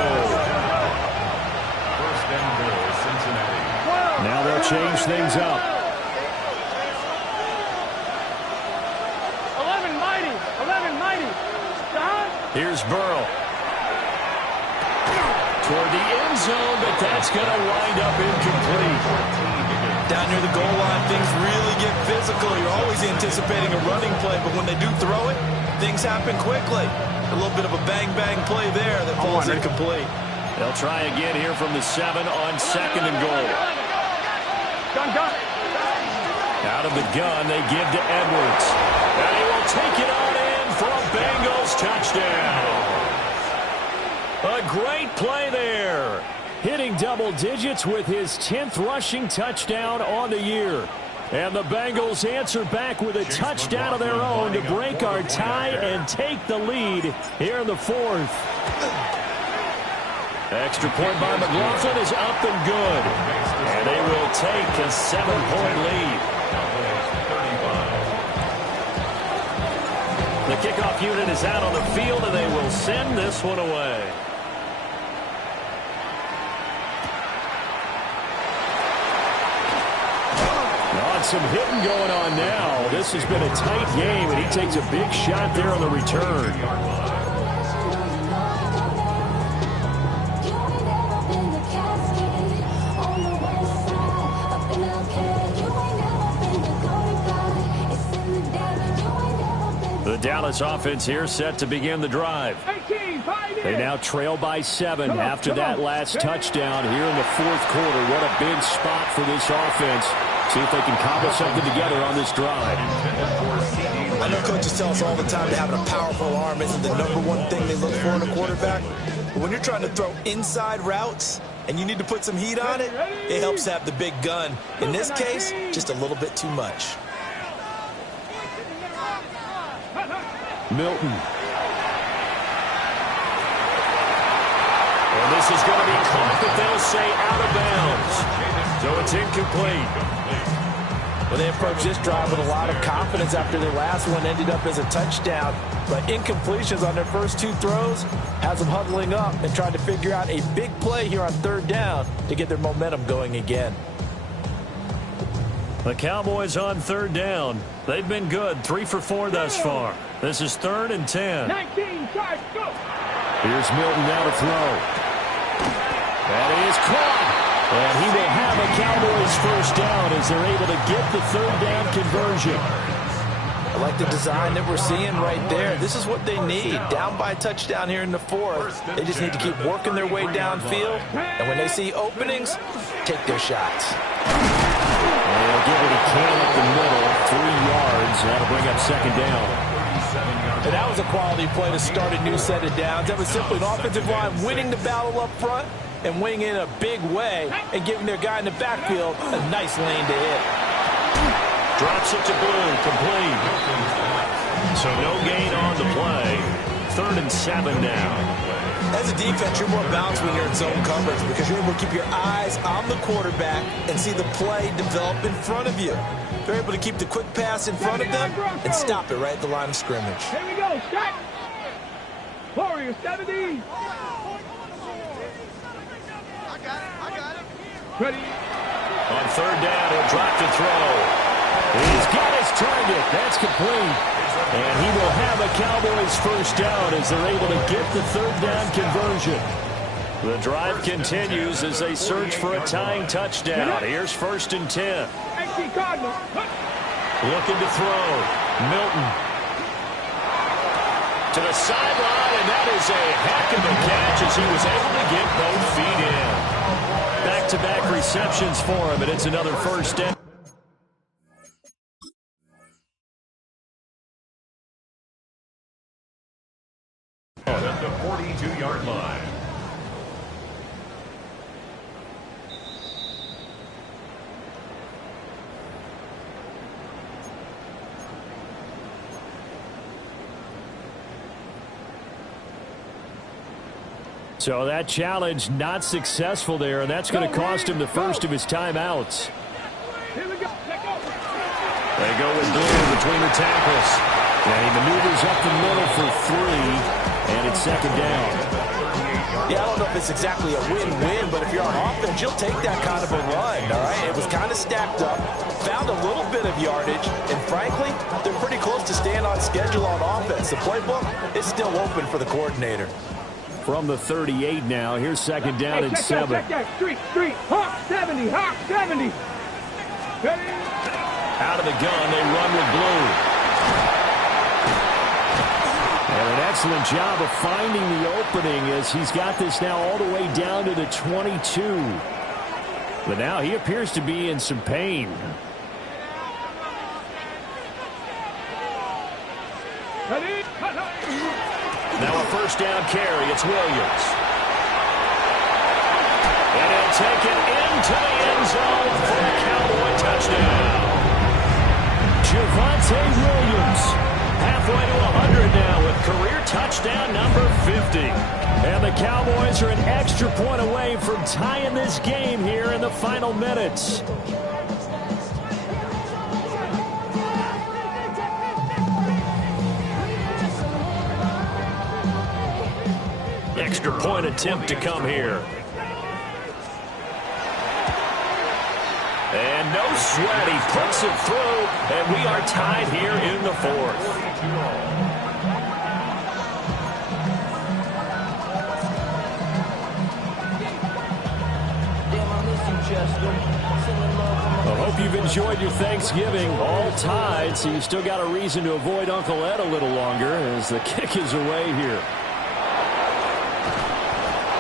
First and goal, Cincinnati. Now they'll change things up. 11 mighty. Don? Here's Burrow. Toward the end zone, but that's going to wind up incomplete. Down near the goal line, things really get physical. You're always anticipating a running play, but when they do throw it, things happen quickly. A little bit of a bang-bang play there that falls incomplete. They'll try again here from the 7 on second and goal. Gun. Out of the gun, they give to Edwards. And he will take it on in for a Bengals touchdown. A great play there. Hitting double digits with his 10th rushing touchdown on the year. And the Bengals answer back with a touchdown of their own to break our tie and take the lead here in the 4th. Extra point by McLaughlin is up and good. And they will take a 7-point lead. The kickoff unit is out on the field, and they will send this one away. Some hitting going on now. This has been a tight game, and he takes a big shot there on the return. The Dallas offense here set to begin the drive. They now trail by 7 after that last touchdown here in the 4th quarter. What a big spot for this offense. See if they can cobble something together on this drive. I know coaches tell us all the time that having a powerful arm isn't the #1 thing they look for in a quarterback. But when you're trying to throw inside routes and you need to put some heat on it, it helps have the big gun. In this case, just a little bit too much. Milton. And this is going to be caught, but they'll say out of bounds. So it's incomplete. Well, they approached this drive with a lot of confidence after their last one ended up as a touchdown. But incompletions on their first 2 throws has them huddling up and trying to figure out a big play here on 3rd down to get their momentum going again. The Cowboys on 3rd down. They've been good, 3 for 4 thus far. This is 3rd and 10. 19, charge, go. Here's Milton now to throw. That is caught. And he will have a Cowboys first down as they're able to get the 3rd down conversion. I like the design that we're seeing right there. This is what they need. Down by a touchdown here in the 4th. They just need to keep working their way downfield. And when they see openings, take their shots. And he'll get what he can up the middle. 3 yards. That'll bring up 2nd down. And that was a quality play to start a new set of downs. That was simply an offensive line winning the battle up front and winning in a big way and giving their guy in the backfield a nice lane to hit. Drops it to Blue, complete. So no gain on the play. 3rd and 7 now. As a defense, you're more balanced when you're in zone coverage because you're able to keep your eyes on the quarterback and see the play develop in front of you. They're able to keep the quick pass in front of them and stop it right at the line of scrimmage. Here we go, Scott. Warrior 70. I got it. Ready. On 3rd down, he'll drop to throw. He's got his target. That's complete. And he will have a Cowboys first down as they're able to get the 3rd down conversion. The drive continues as they search for a tying touchdown. Here's 1st and 10. Looking to throw. Milton. To the sideline, and that is a heck of a catch as he was able to get both feet in. Back-to-back receptions for him, and it's another first down. At the 42-yard line. So that challenge not successful there, and that's going to cost him the first of his timeouts. Here we go. They go with Blue between the tackles. And he maneuvers up the middle for 3, and it's second down. Yeah, I don't know if it's exactly a win-win, but if you're on offense, you'll take that kind of a run, all right? It was kind of stacked up, found a little bit of yardage, and frankly, they're pretty close to staying on schedule on offense. The playbook is still open for the coordinator. From the 38 now, here's second down and 7. Check that. Street. Hawk 70. Out of the gun, they run with Blue. And an excellent job of finding the opening as he's got this now all the way down to the 22. But now he appears to be in some pain. Now a first down carry. It's Williams. And he'll take it into the end zone for a Cowboy touchdown. Javonte Williams. Halfway to 100 now with career touchdown number 50. And the Cowboys are an extra point away from tying this game here in the final minutes. Extra point attempt to come here. And no sweat, he puts it through, and we are tied here in the 4th. I hope you've enjoyed your Thanksgiving. All tied, so you still got a reason to avoid Uncle Ed a little longer as the kick is away here.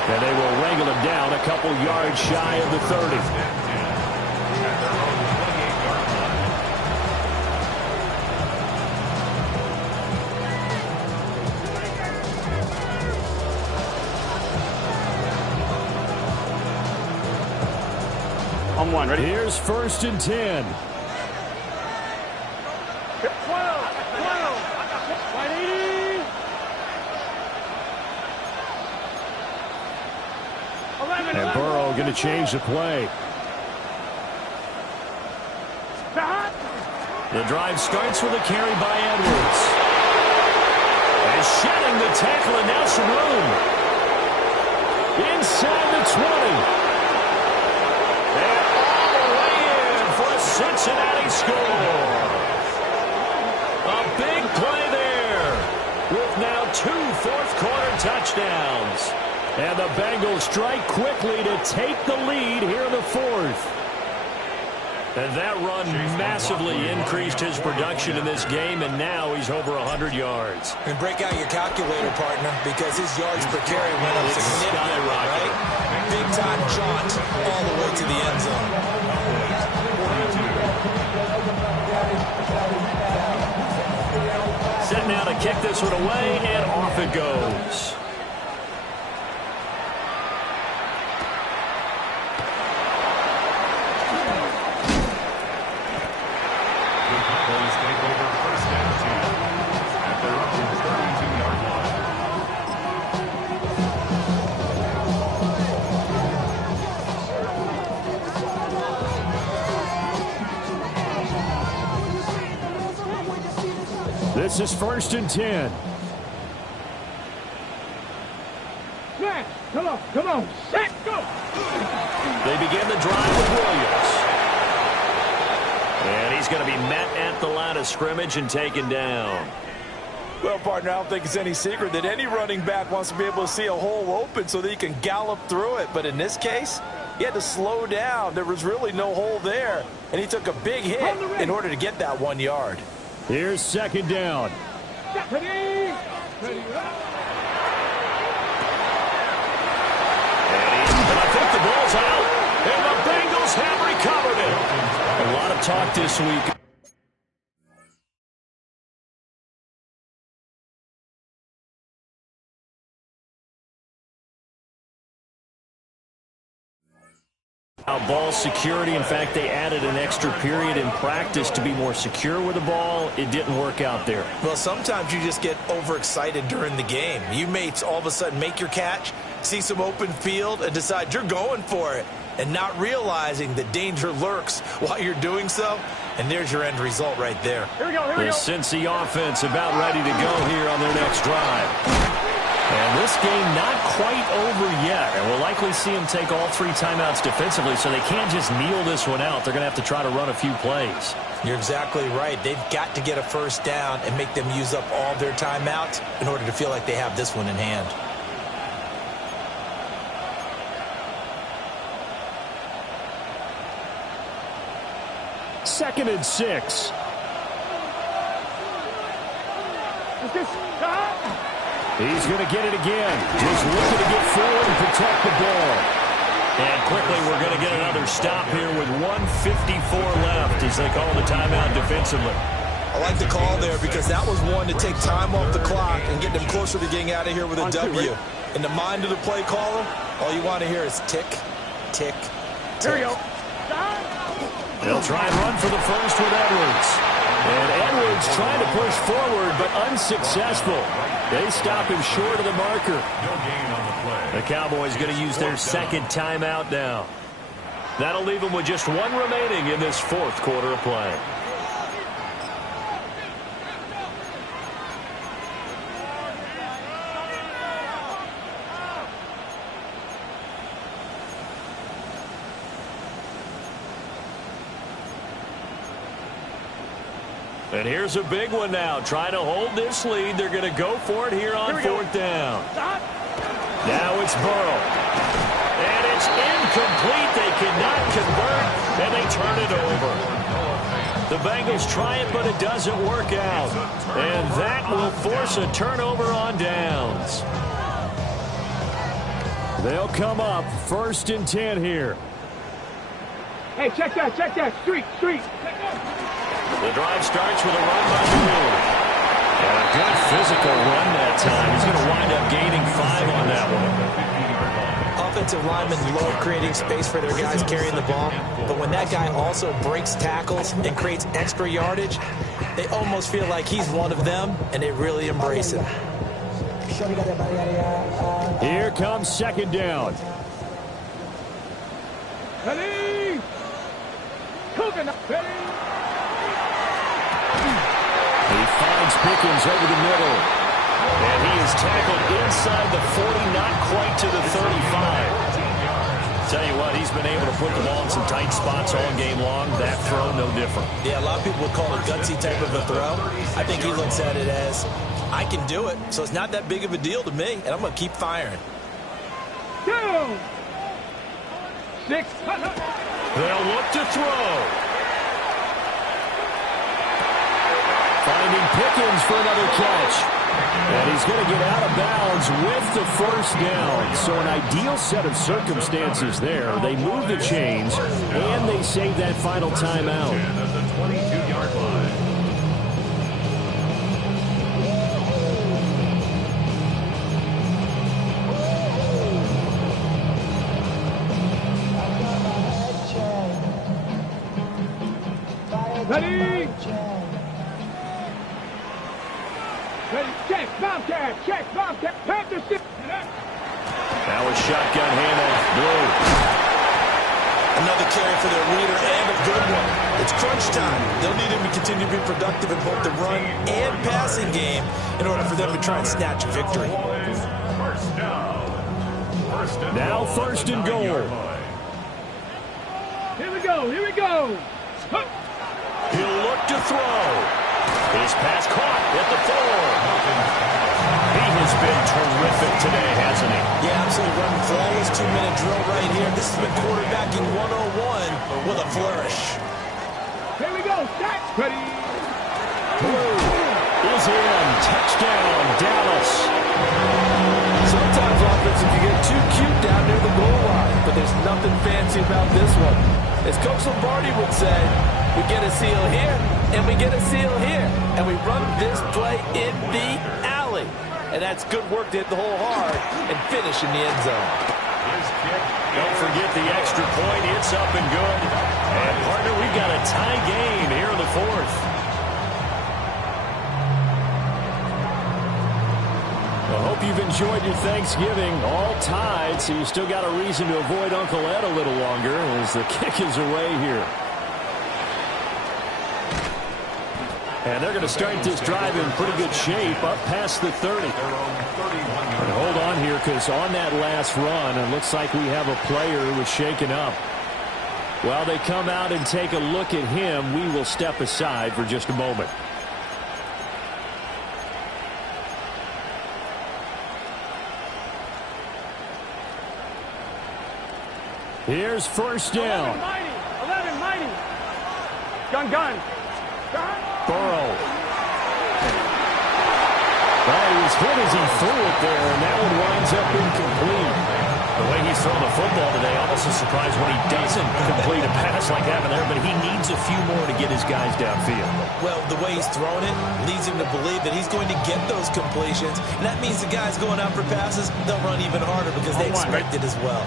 And they will wrangle him down a couple yards shy of the 30. On one, ready? Here's first and 10. 12. 180. 11. And Burrow going to change the play. The drive starts with a carry by Edwards. And shedding the tackle, and now some room. Inside the 20. And all the way in for a Cincinnati score. A big play there with now 2 fourth-quarter touchdowns. And the Bengals strike quickly to take the lead here in the 4th. And that run massively increased his production in this game, and now he's over 100 yards. And break out your calculator, partner, because his yards per carry went up significantly, right? Big-time jaunt all the way to the end zone. Set now to kick this one away, and off it goes. This is first and 10. Man, come on, set, go! They begin the drive with Williams. And he's going to be met at the line of scrimmage and taken down. Well, partner, I don't think it's any secret that any running back wants to be able to see a hole open so that he can gallop through it. But in this case, he had to slow down. There was really no hole there. And he took a big hit in order to get that 1 yard. Here's second down. Ready? And I think the ball's out. And the Bengals have recovered it. A lot of talk this week. Ball security. In fact, they added an extra period in practice to be more secure with the ball. It didn't work out there. Well, sometimes you just get overexcited during the game. You may all of a sudden make your catch, see some open field, and decide you're going for it. and not realizing the danger lurks while you're doing so. And there's your end result right there. Here we go, here we The go. Cincy offense about ready to go here on their next drive. And this game not quite over yet. And we'll likely see them take all 3 timeouts defensively, so they can't just kneel this one out. They're going to have to try to run a few plays. You're exactly right. They've got to get a first down and make them use up all their timeouts in order to feel like they have this one in hand. Second and 6. Is this He's going to get it again. Just looking to get forward and protect the ball. And quickly we're going to get another stop here with 1:54 left as they call the timeout defensively. I like the call there because that was one to take time off the clock and get them closer to getting out of here with a W. In the mind of the play caller, all you want to hear is tick, tick, tick. Here we go. They'll try and run for the first with Edwards. And Edwards trying to push forward, but unsuccessful. They stop him short of the marker. No gain on the play. The Cowboys going to use their second timeout now. That'll leave them with just 1 remaining in this 4th quarter of play. And here's a big one now. Trying to hold this lead. They're going to go for it here on 4th down. Now it's Burrow. And it's incomplete. They cannot convert, and they turn it over. The Bengals try it, but it doesn't work out. And that will force a turnover on downs. They'll come up 1st and 10 here. Hey, check that, street. The drive starts with a run by Drew. And a good physical run that time. He's going to wind up gaining 5 on that one. Offensive linemen love creating space for their guys carrying the ball, but when that guy also breaks tackles and creates extra yardage, they almost feel like he's one of them, and they really embrace it. Here comes 2nd down. Ready? Coconut. Ready? He finds Pickens over the middle. And he is tackled inside the 40, not quite to the 35. Tell you what, he's been able to put the ball in some tight spots all game long. That throw, no different. Yeah, a lot of people would call it a gutsy type of a throw. I think he looks at it as, I can do it, so it's not that big of a deal to me, and I'm going to keep firing. 2, 6. They'll look to throw. Finding Pickens for another catch. And he's going to get out of bounds with the first down. So an ideal set of circumstances there. They move the chains, and they save that final timeout. At the 22-yard line. Ready? Ready? Check, Bobcat, Panther stick. That was shotgun handoff. Blue. Another carry for their leader, and a good one. It's crunch time. They'll need him to continue to be productive in both the run and passing game in order for them to try and snatch a victory. First down. Now 1st and goal. Here we go. Huh. He'll look to throw. His pass caught at the 4. He has been terrific today, hasn't he? Yeah, absolutely running flawless 2-minute drill right here. This has been quarterbacking 101 with a flourish. Here we go. Stack. Ready? Blue is in. Touchdown, Dallas. Sometimes offense, you get too cute down near the goal line, but there's nothing fancy about this one. As Coach Lombardi would say, we get a seal here, and we get a seal here, and we run this play in the alley. And that's good work to hit the hole hard and finish in the end zone. Don't forget the extra point. It's up and good. And, partner, we've got a tie game here in the 4th. Well, hope you've enjoyed your Thanksgiving. All tied, so you still got a reason to avoid Uncle Ed a little longer as the kick is away here. And they're going to start this drive in pretty good shape, up past the 30. And hold on here, because on that last run, it looks like we have a player who was shaken up. While they come out and take a look at him, we will step aside for just a moment. Here's first down. 11, mighty. Gun. Burrow. Well, he was hit as he threw it there, and that one winds up incomplete. The way he's thrown the football today, almost a surprise when he doesn't complete a pass like that there, but he needs a few more to get his guys downfield. Well, the way he's thrown it leads him to believe that he's going to get those completions, and that means the guys going out for passes, they'll run even harder because they expect it as well.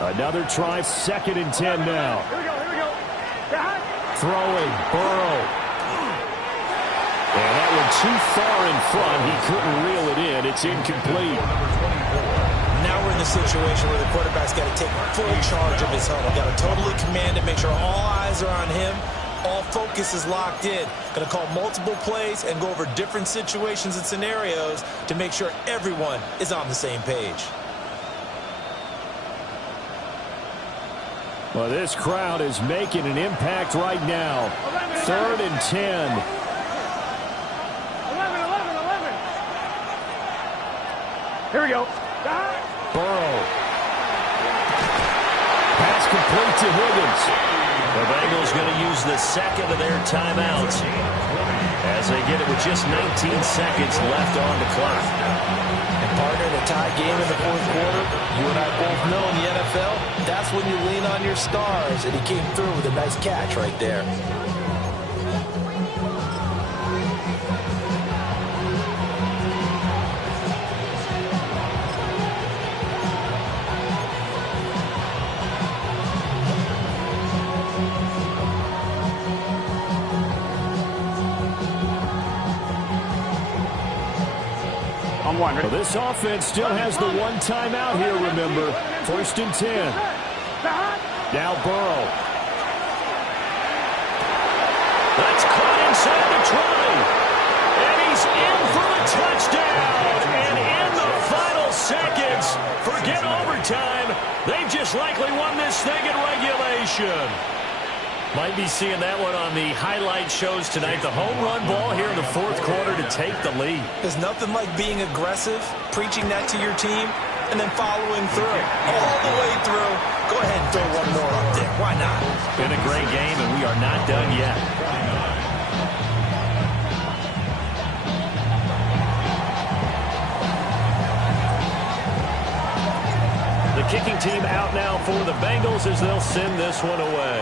Another try, 2nd and 10 now. Here we go. Throwing, Burrow. And that one too far in front. He couldn't reel it in. It's incomplete. Now we're in the situation where the quarterback's got to take full charge of his huddle. Got to totally command it, make sure all eyes are on him. All focus is locked in. Going to call multiple plays and go over different situations and scenarios to make sure everyone is on the same page. Well, this crowd is making an impact right now. 3rd and 10. 11. Here we go. Burrow. Pass complete to Higgins. The Bengals going to use the second of their timeouts as they get it with just 19 seconds left on the clock. And partner, in a tie game in the 4th quarter, you and I both know in the NFL, that's when you lean on your stars, and he came through with a nice catch right there. Well, this offense still has the one timeout here, remember. 1st and 10. Now Burrow. That's caught inside the 20. And he's in for the touchdown. And in the final seconds, forget overtime. They've just likely won this thing in regulation. Might be seeing that one on the highlight shows tonight. The home run ball here in the 4th quarter to take the lead. There's nothing like being aggressive, preaching that to your team, and then following through. All the way through. Go ahead and throw one more up there. Why not? Been a great game, and we are not done yet. The kicking team out now for the Bengals as they'll send this one away.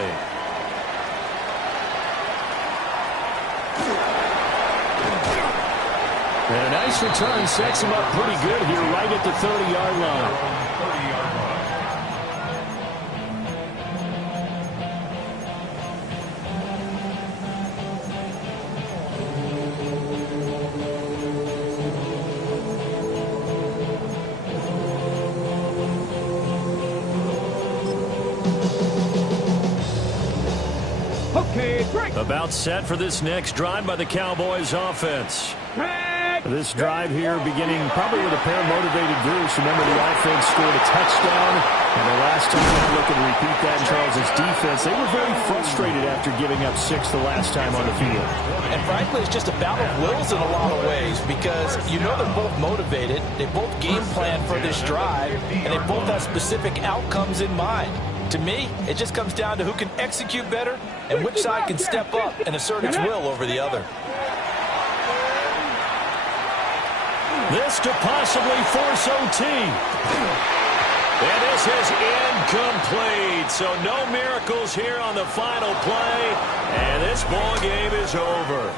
And a nice return sets him up pretty good here right at the 30-yard line. Okay, great. About set for this next drive by the Cowboys offense. This drive here beginning probably with a pair of motivated groups. Remember, the offense scored a touchdown, and the last time I look and repeat that in Charles' defense, they were very frustrated after giving up 6 the last time on the field. And frankly, it's just a battle of wills in a lot of ways because you know they're both motivated, they both game plan for this drive, and they both have specific outcomes in mind. To me, it just comes down to who can execute better and which side can step up and assert its will over the other. This to possibly force OT. And this is incomplete. So no miracles here on the final play. And this ball game is over.